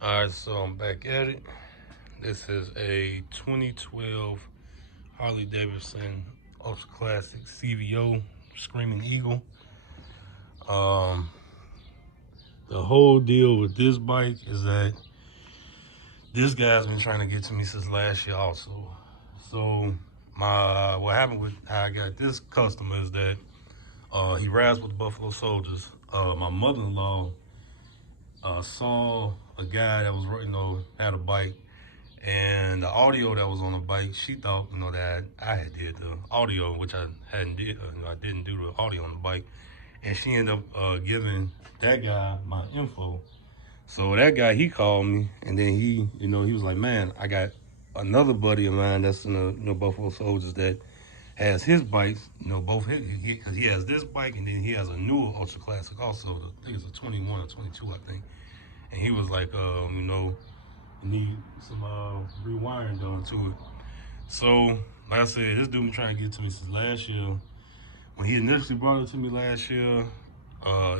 Alright, so I'm back at it. This is a 2012 Harley Davidson Ultra Classic CVO Screaming Eagle. The whole deal with this bike is that this guy's been trying to get to me since last year also. So what happened with how I got this customer is that he rides with the Buffalo Soldiers. My mother-in-law saw a guy that was, had a bike, and the audio that was on the bike, she thought, that I had did the audio, which I hadn't did. I didn't do the audio on the bike, and she ended up giving that guy my info. So that guy, he called me, and then he was like, man, I got another buddy of mine that's in the Buffalo Soldiers that has his bikes, both his, because he has this bike, and then he has a newer Ultra Classic also. I think it's a 21 or 22, I think. And he was like, need some rewiring done to it. So, like I said, this dude been trying to get to me since last year. When he initially brought it to me last year,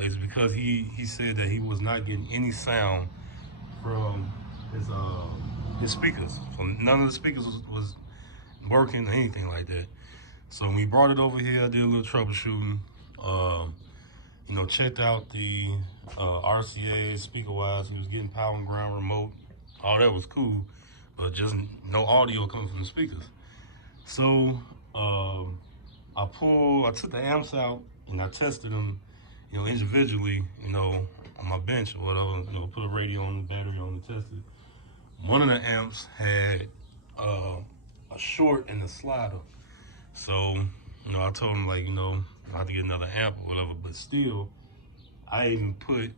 it's because he said that he was not getting any sound from his speakers. So none of the speakers was working or anything like that. So when we brought it over here, I did a little troubleshooting. Checked out the RCA speaker-wise. He was getting power and ground remote. All that was cool, but just no audio coming from the speakers. So I took the amps out and I tested them, individually, on my bench or whatever. Put a radio on, the battery on, and tested. One of the amps had a short in the slider. So, I told him, like, I have to get another amp or whatever, but still, I even put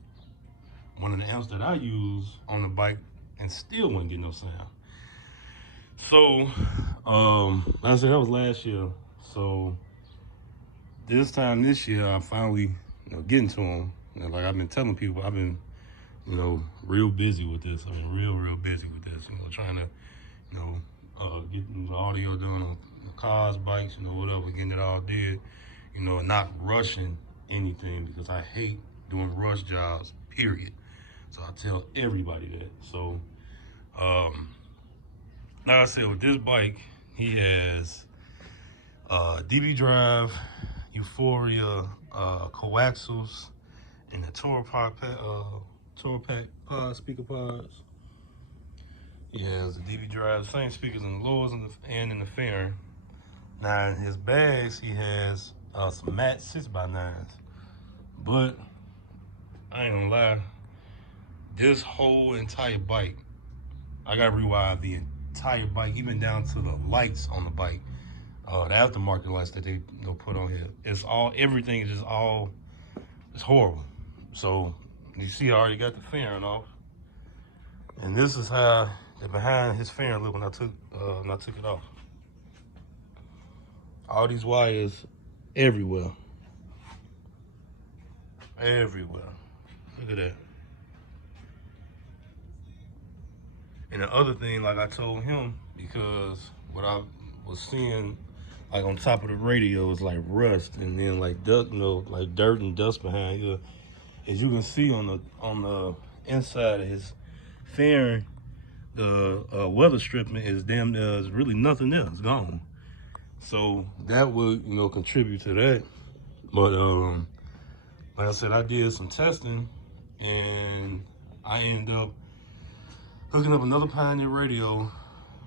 one of the amps that I use on the bike and still wouldn't get no sound. So, like I said, that was last year. So, this year, I finally, getting to him. Like I've been telling people, I've been, real busy with this. I've been real busy with this. Trying to, getting the audio done on the cars, bikes, whatever, getting it all did. Not rushing anything because I hate doing rush jobs, period. So I tell everybody that. So, like I said, with this bike, he has DB drive, Euphoria, coaxials, and the Torpack pod, speaker pods. He has the DB drive, same speakers in the lowers and in the fairing. Now in his bags, he has some matte 6x9s. But I ain't gonna lie, this whole entire bike, I gotta rewire the entire bike, even down to the lights on the bike. The aftermarket lights that they put on here. It's everything is just it's horrible. So you see I already got the fairing off. And this is how the behind his fairing looked when I took it off. All these wires everywhere. Everywhere. Look at that. And the other thing, like I told him, because what I was seeing, like on top of the radio, is like rust and then like dust, like dirt and dust behind here. As you can see on the inside of his fairing, the weather stripping is there's really nothing there. It's gone. So that would contribute to that. But like I said, I did some testing and I ended up hooking up another Pioneer radio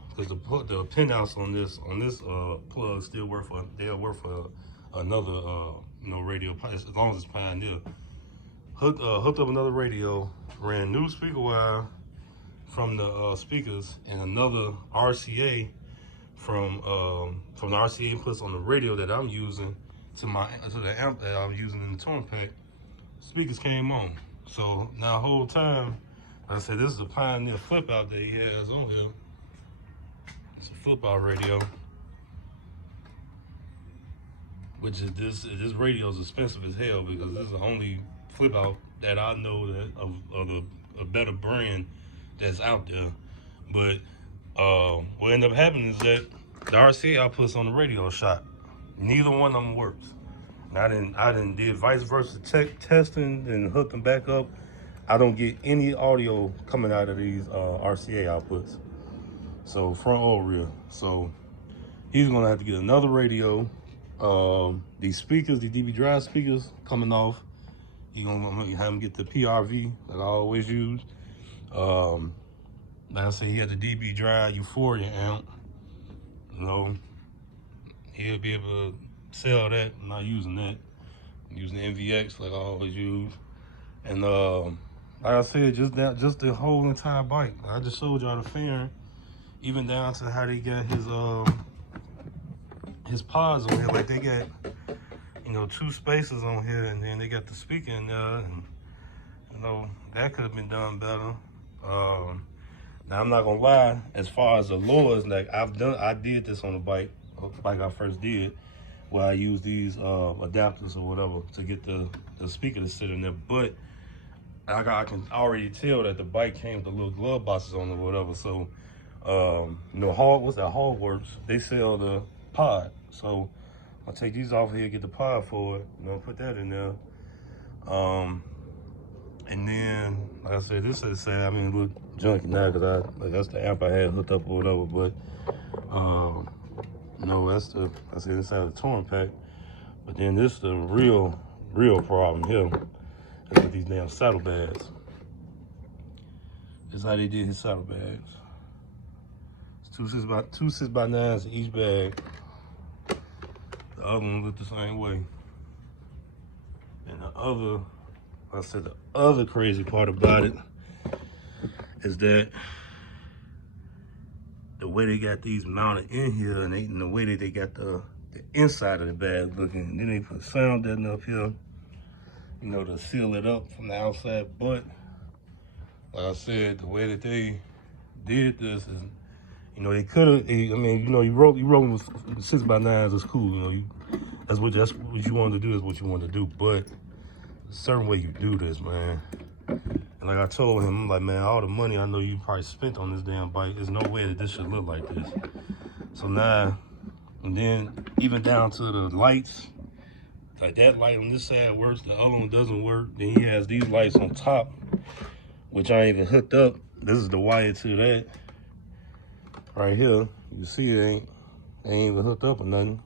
because the pinouts on this plug still work for another radio as long as it's Pioneer. Hooked up another radio, ran new speaker wire from the speakers and another RCA from the RCA inputs on the radio that I'm using to the amp that I'm using in the torn pack. Speakers came on. So now the whole time, like I said, this is a Pioneer flip out that he has on here. It's a flip out radio, which is this radio is expensive as hell because this is the only flip out that I know that of a better brand that's out there. But what ended up happening is that the RCA outputs on the radio shot. Neither one of them works. And I didn't did vice versa testing and hooked them back up. I don't get any audio coming out of these RCA outputs. So front or rear. So he's gonna have to get another radio. These speakers, the DB drive speakers coming off. He's gonna have him get the PRV that I always use. Like I said, he had the DB drive Euphoria amp. You know, he'll be able to sell that. I'm not using that. I'm using the NVX like I always use. And like I said, just the whole entire bike. I just showed y'all the fairing, even down to how they got his pods on here. Like they got, you know, 2 spaces on here, and then they got the speaker in there, and you know that could have been done better. Now I'm not gonna lie, as far as the lures, like I did this on the bike I first did, where I used these adapters or whatever to get the speaker to sit in there. But I can already tell that the bike came with the little glove boxes on it or whatever. So you know, what's that, Hogworks, they sell the pod. So I'll take these off here, get the pod for it, you know, put that in there. And then, like I said, this is sad. I mean, it look junky now because that's the amp I had hooked up or whatever. But no, I said inside of the touring pack. But then this is the real problem here. That's with these damn saddlebags. This is how they did his saddlebags. It's two 6x9s in each bag. The other one looked the same way. And the other crazy part about it is that the way they got these mounted in here, and the way that they got the inside of the bag looking, and then they put sound deadening up here, you know, to seal it up from the outside. But like I said, the way that they did this is, you know, they could have. I mean, you know, you rolling with 6x9s is cool. You know, that's what you wanted to do. Is what you wanted to do. But a certain way you do this, man. And like I told him, I'm like, man, all the money I know you probably spent on this damn bike, there's no way that this should look like this. So now, and then even down to the lights, like that light on this side works, the other one doesn't work. Then he has these lights on top, which I ain't even hooked up. This is the wire to that right here. You see it ain't even hooked up or nothing.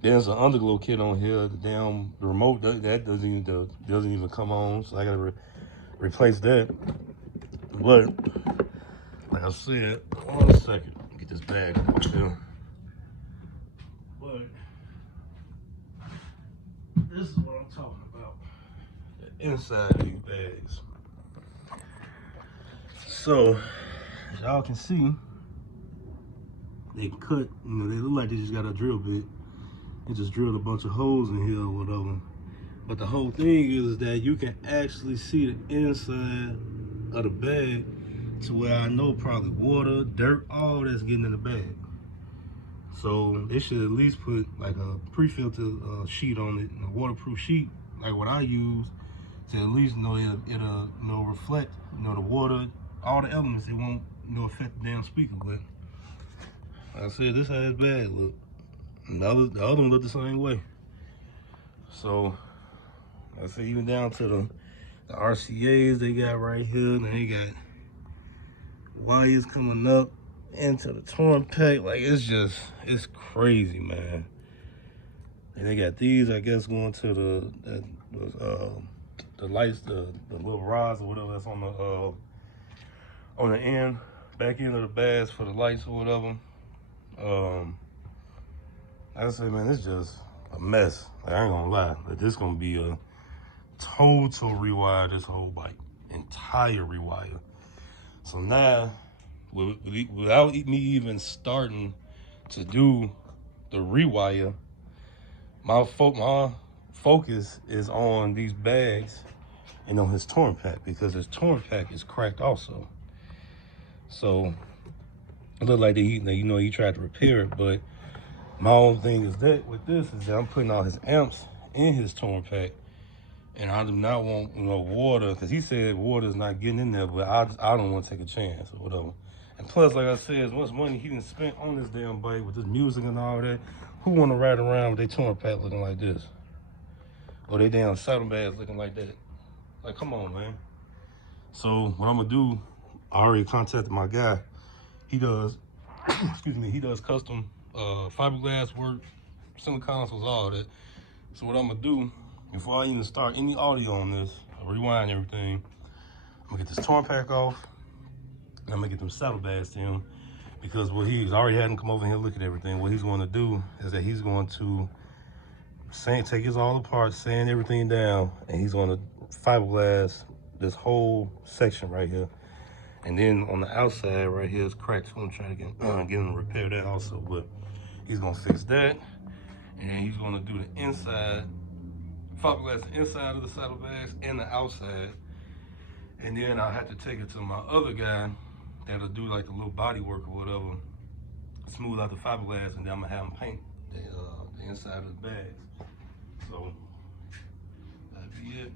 There's an underglow kit on here. The remote that doesn't even come on, so I gotta replace that. But like I said, one second, get this bag up here. But this is what I'm talking about. The inside of these bags. So as y'all can see, they cut. You know, they look like they just got a drill bit. They just drilled a bunch of holes in here or whatever. But the whole thing is that you can actually see the inside of the bag, to where I know probably water, dirt, all that's getting in the bag. So they should at least put like a pre-filter sheet on it, a waterproof sheet, like what I use, to at least know it'll you know, reflect, you know, the water, all the elements. It won't, you know, affect the damn speaker. But like I said, this is how his bag look. And the other one looked the same way. So I say even down to the RCAs they got right here, and they got wires coming up into the touring pack. Like it's crazy, man. And they got these, I guess, going to the lights, the little rods or whatever that's on the end, back end of the bags for the lights or whatever. Like I said, man, it's just a mess. Like, I ain't gonna lie, but this gonna be a total rewire, this whole bike, entire rewire. So now, without me even starting to do the rewire, my focus is on these bags and on his touring pack, because his touring pack is cracked also. So it looked like he tried to repair it, but my own thing is that with this is that I'm putting all his amps in his touring pack, and I do not want, you know, water, because he said water is not getting in there, but I don't want to take a chance or whatever. And plus, like I said, as much money he done spent on this damn bike with this music and all that, who want to ride around with their touring pack looking like this? Or they damn saddlebags looking like that? Like, come on, man. So what I'm gonna do, I already contacted my guy. He does, excuse me, he does custom fiberglass work, center consoles, all that. So what I'm gonna do, before I even start any audio on this, I rewind everything. I'm gonna get this torn pack off, and I'm gonna get them saddlebags to him, because what he's already had him come over here and look at everything. What he's going to do is that he's going to take his all apart, sand everything down, and he's going to fiberglass this whole section right here. And then on the outside right here is cracked. So I'm trying to get him to repair that also. But he's gonna fix that, and then he's gonna do the inside, fiberglass the inside of the saddlebags and the outside. And then I'll have to take it to my other guy that'll do like the little body work or whatever, smooth out the fiberglass, and then I'm gonna have him paint the inside of the bags. So that'd be it.